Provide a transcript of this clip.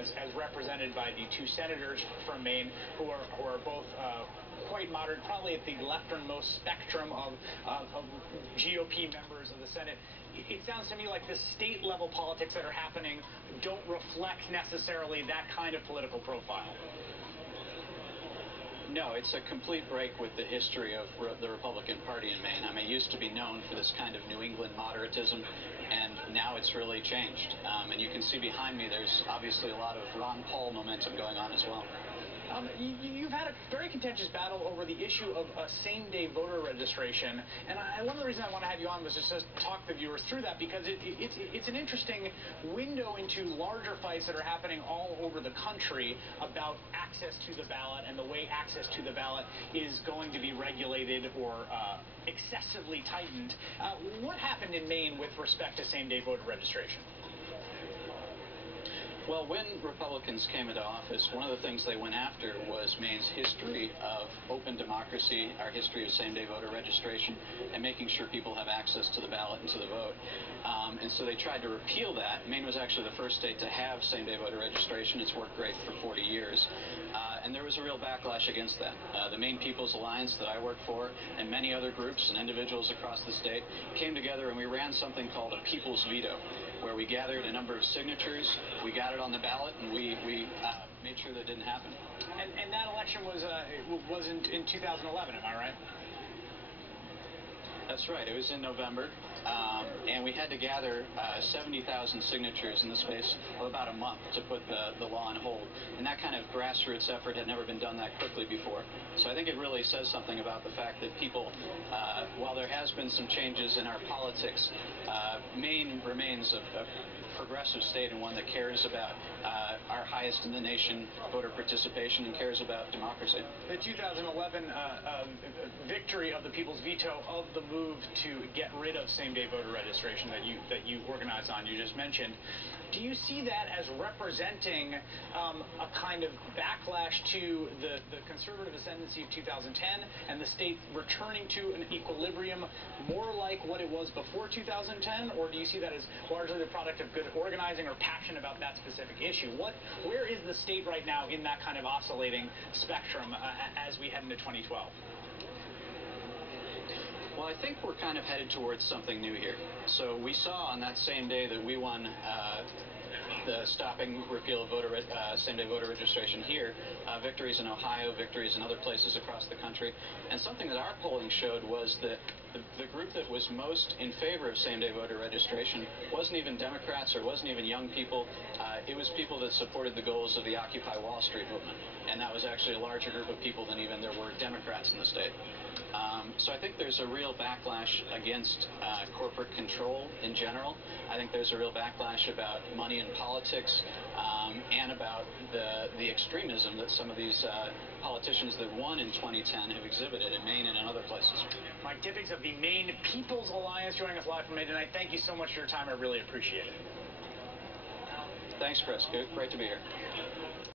as represented by the two senators from Maine, who are both quite moderate, probably at the lefternmost spectrum of GOP members of the Senate. It sounds to me like the state-level politics that are happening don't reflect necessarily that kind of political profile. No, it's a complete break with the history of the Republican Party in Maine. I mean, it used to be known for this kind of New England moderatism, and now it's really changed. And you can see behind me there's obviously a lot of Ron Paul momentum going on as well. You've had a very contentious battle over the issue of same-day voter registration, and one of the reasons I want to have you on was just to talk the viewers through that, because it's an interesting window into larger fights that are happening all over the country about access to the ballot and the way access to the ballot is going to be regulated or excessively tightened. What happened in Maine with respect to same-day voter registration? Well, when Republicans came into office, one of the things they went after was Maine's history of open democracy, our history of same-day voter registration, and making sure people have access to the ballot and to the vote. And so they tried to repeal that. Maine was actually the first state to have same-day voter registration. It's worked great for 40 years. And there was a real backlash against that. The Maine People's Alliance that I work for and many other groups and individuals across the state came together and we ran something called a People's Veto, where we gathered a number of signatures, we got it on the ballot, and we made sure that didn't happen. And that election was in 2011, am I right? That's right. It was in November, and we had to gather 70,000 signatures in the space of about a month to put the law on hold. And that kind of grassroots effort had never been done that quickly before. So I think it really says something about the fact that people, while there has been some changes in our politics, Maine remains a progressive state and one that cares about our highest in the nation voter participation and cares about democracy. The 2011 victory of the People's Veto of the move to get rid of same-day voter registration that you organized on, you just mentioned, do you see that as representing a kind of backlash to the conservative ascendancy of 2010 and the state returning to an equilibrium more like what it was before 2010, or do you see that as largely the product of good organizing or passion about that specific issue? Where is the state right now in that kind of oscillating spectrum as we head into 2012? Well, I think we're kind of headed towards something new here. So we saw on that same day that we won the stopping repeal of same-day voter registration here, victories in Ohio, victories in other places across the country. And something that our polling showed was that the group that was most in favor of same-day voter registration wasn't even Democrats or wasn't even young people. It was people that supported the goals of the Occupy Wall Street movement. And that was actually a larger group of people than even there were Democrats in the state. So I think there's a real backlash against corporate control in general. I think there's a real backlash about money in politics and about the extremism that some of these politicians that won in 2010 have exhibited in Maine and in other places. Mike Tippings of the Maine People's Alliance joining us live from Maine tonight. Thank you so much for your time. I really appreciate it. Thanks, Chris. Great to be here.